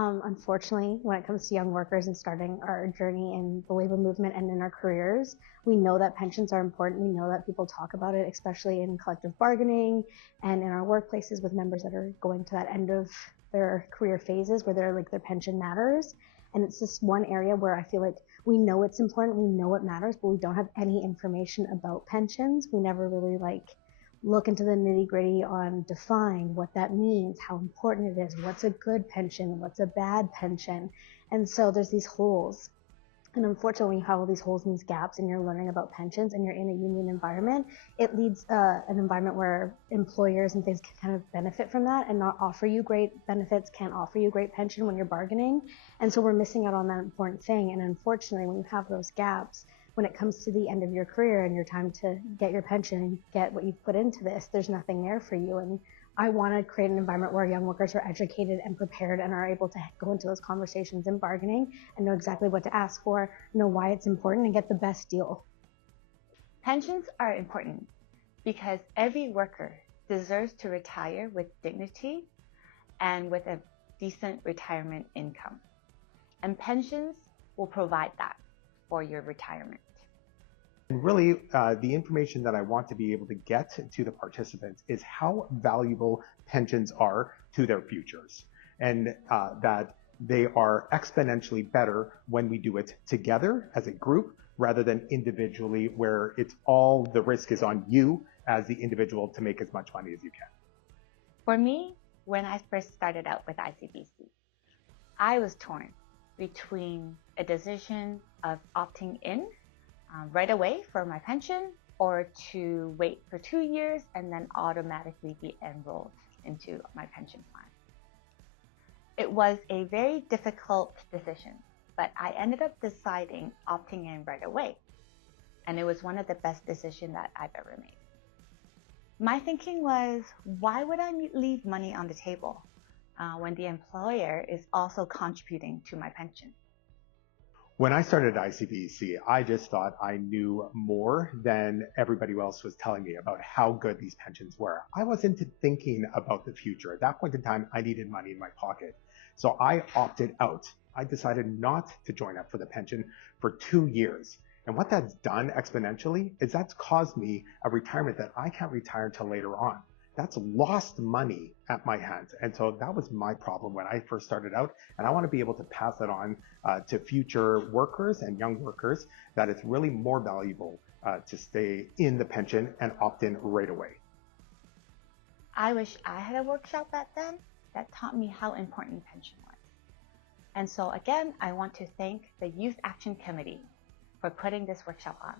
Unfortunately, when it comes to young workers and starting our journey in the labor movement and in our careers, we know that pensions are important. We know that people talk about it, especially in collective bargaining and in our workplaces with members that are going to that end of their career phases where they're like their pension matters. And it's this one area where I feel like we know it's important, we know it matters, but we don't have any information about pensions. We never really look into the nitty-gritty on define what that means, how important it is, what's a good pension, what's a bad pension. And so there's these holes. And unfortunately, when you have all these holes and these gaps and you're learning about pensions and you're in a union environment, it leads an environment where employers and things can kind of benefit from that and not offer you great benefits, can't offer you great pension when you're bargaining. And so we're missing out on that important thing. And unfortunately, when you have those gaps, when it comes to the end of your career and your time to get your pension and get what you've put into this, there's nothing there for you. And I want to create an environment where young workers are educated and prepared and are able to go into those conversations in bargaining and know exactly what to ask for, know why it's important, and get the best deal. Pensions are important because every worker deserves to retire with dignity and with a decent retirement income. And pensions will provide that for your retirement. And really, the information that I want to be able to get to the participants is how valuable pensions are to their futures, and that they are exponentially better when we do it together as a group rather than individually, where it's all the risk is on you as the individual to make as much money as you can. For me, when I first started out with ICBC, I was torn between a decision of opting in right away for my pension or to wait for 2 years and then automatically be enrolled into my pension plan. It was a very difficult decision, but I ended up deciding opting in right away. And it was one of the best decisions that I've ever made. My thinking was, why would I leave money on the table when the employer is also contributing to my pension? When I started at ICBC, I just thought I knew more than everybody else was telling me about how good these pensions were. I wasn't thinking about the future. At that point in time, I needed money in my pocket. So I opted out. I decided not to join up for the pension for 2 years. And what that's done exponentially is that's caused me a retirement that I can't retire until later on. That's lost money at my hands. And so that was my problem when I first started out. And I want to be able to pass it on to future workers and young workers, that it's really more valuable to stay in the pension and opt in right away. I wish I had a workshop back then that taught me how important pension was. And so again, I want to thank the Youth Action Committee for putting this workshop on.